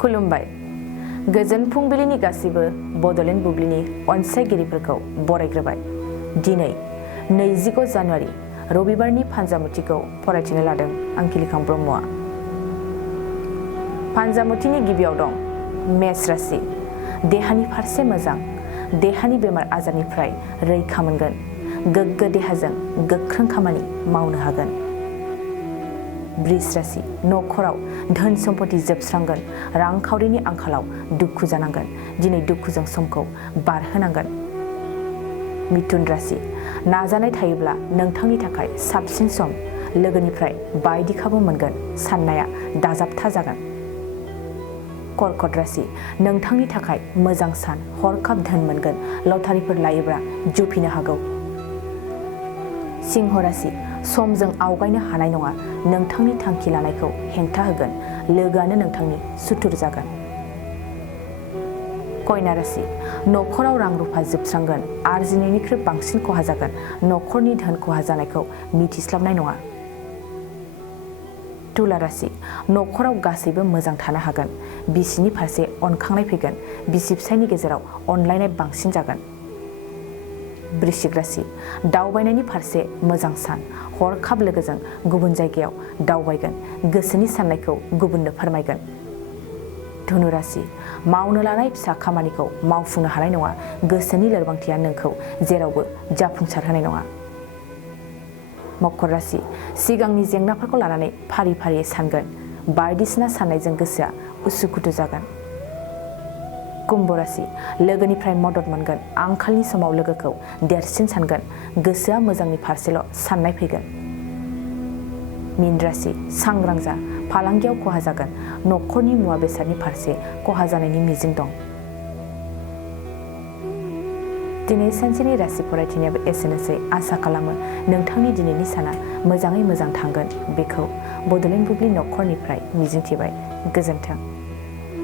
खुलुमबाय गोजोन फुंबिलिनि गासिबो बड'लेण्ड बुब्लिनि अनसायगिरिफोरखौ बरायग्रोबाय। दिनै 26 जानुवारि रबिबारनि फान्जामुथिखौ फरायथिनो लादों आंखिलिखां ब्रह्मआ। फान्जामुथिनि गिबियाव दं मेष राशि। देहानि फारसे मोजां, देहानि बेमार आजारनिफ्राय रैखा मोनगोन, गोग्गो देहाजों गोख्रों खामानि मावनो हागोन। वृष राशि। नखराव धोन सम्पति जोबस्रांगोन, रांखावरिनि आंखालाव दुखु जानांगोन, दिनै दुखुजों समखौ बारहोनांगोन। मिथुन राशि। नाजानाय थायोब्ला नोंथांनि थाखाय साबसिन सम, लोगोनिफ्राय बायदि खाबु मोनगोन, साननाया दाजाबथा जागोन। कर्कट राशि। नोंथांनि थाखाय मोजां सान, हरखाब धोन मोनगोन, लटारिफोर लायोब्ला जुफिनो हागौ। सिंह राशि। समजों आवगायनो हानाय नङा, नोंथांनि थांखि लानायखौ हेंथा होगोन, लोगोआनो नोंथांनि सुथुर जागोन। कन्या राशि। नखराव रां रुफा जोबस्रांगोन, आरजिनायनिख्रुइ बांसिन खहा जागोन, नखरनि धोन खहा जानायखौ मिथिस्लाबनाय नङा। तुला राशि। नखराव गासैबो मोजां थानो हागोन, बिसिनि फारसे अनखांनाय फैगोन, बिसि फिसायनि गेजेराव अनलायनाय बांसिन जागोन। वृश्चिक राशि। दावबायनायनि फारसे मोजां सान, हरखाब लोगोजों गुबुन जायगायाव दावबायगोन, गोसोनि साननायखौ गुबुननो फोरमायगोन। धनु राशि। मावनो लानाय फिसा खामानिखौ मावफुंनो हानाय नङा, गोसोनि लोरबांथिया नोंखौ जेरावबो जाफुंसार होनाय नङा। मकर राशि। सिगांनि जेंनाफोरखौ लानानै फारि फारियै सानगोन, बायदिसिना साननायजों गोसोआ उसुखुथु जागोन। कुम्भ राशि। लोगोनिफ्राय मदद मोनगोन, आंखालनि समाव लोगोखौ देरसिन सानगोन, गोसोआ मोजांनि फारसेल' साननाय फैगोन। मीन राशि। सांग्रां जा, फालांगियाव खहा जागोन, नखरनि मुवा बेसादनि फारसे खहा जानायनि मिजिं दं। दिनै सानसेनि राशि फरायथिनायाबो एसेनोसै। आसा खालामो नोंथांनि दिनैनि साना मोजाङै मोजां थांगोन, बेखौ बड'लेण्ड बुब्लि नखरनिफ्राय मिजिंथिबाय। गोजोन्थों।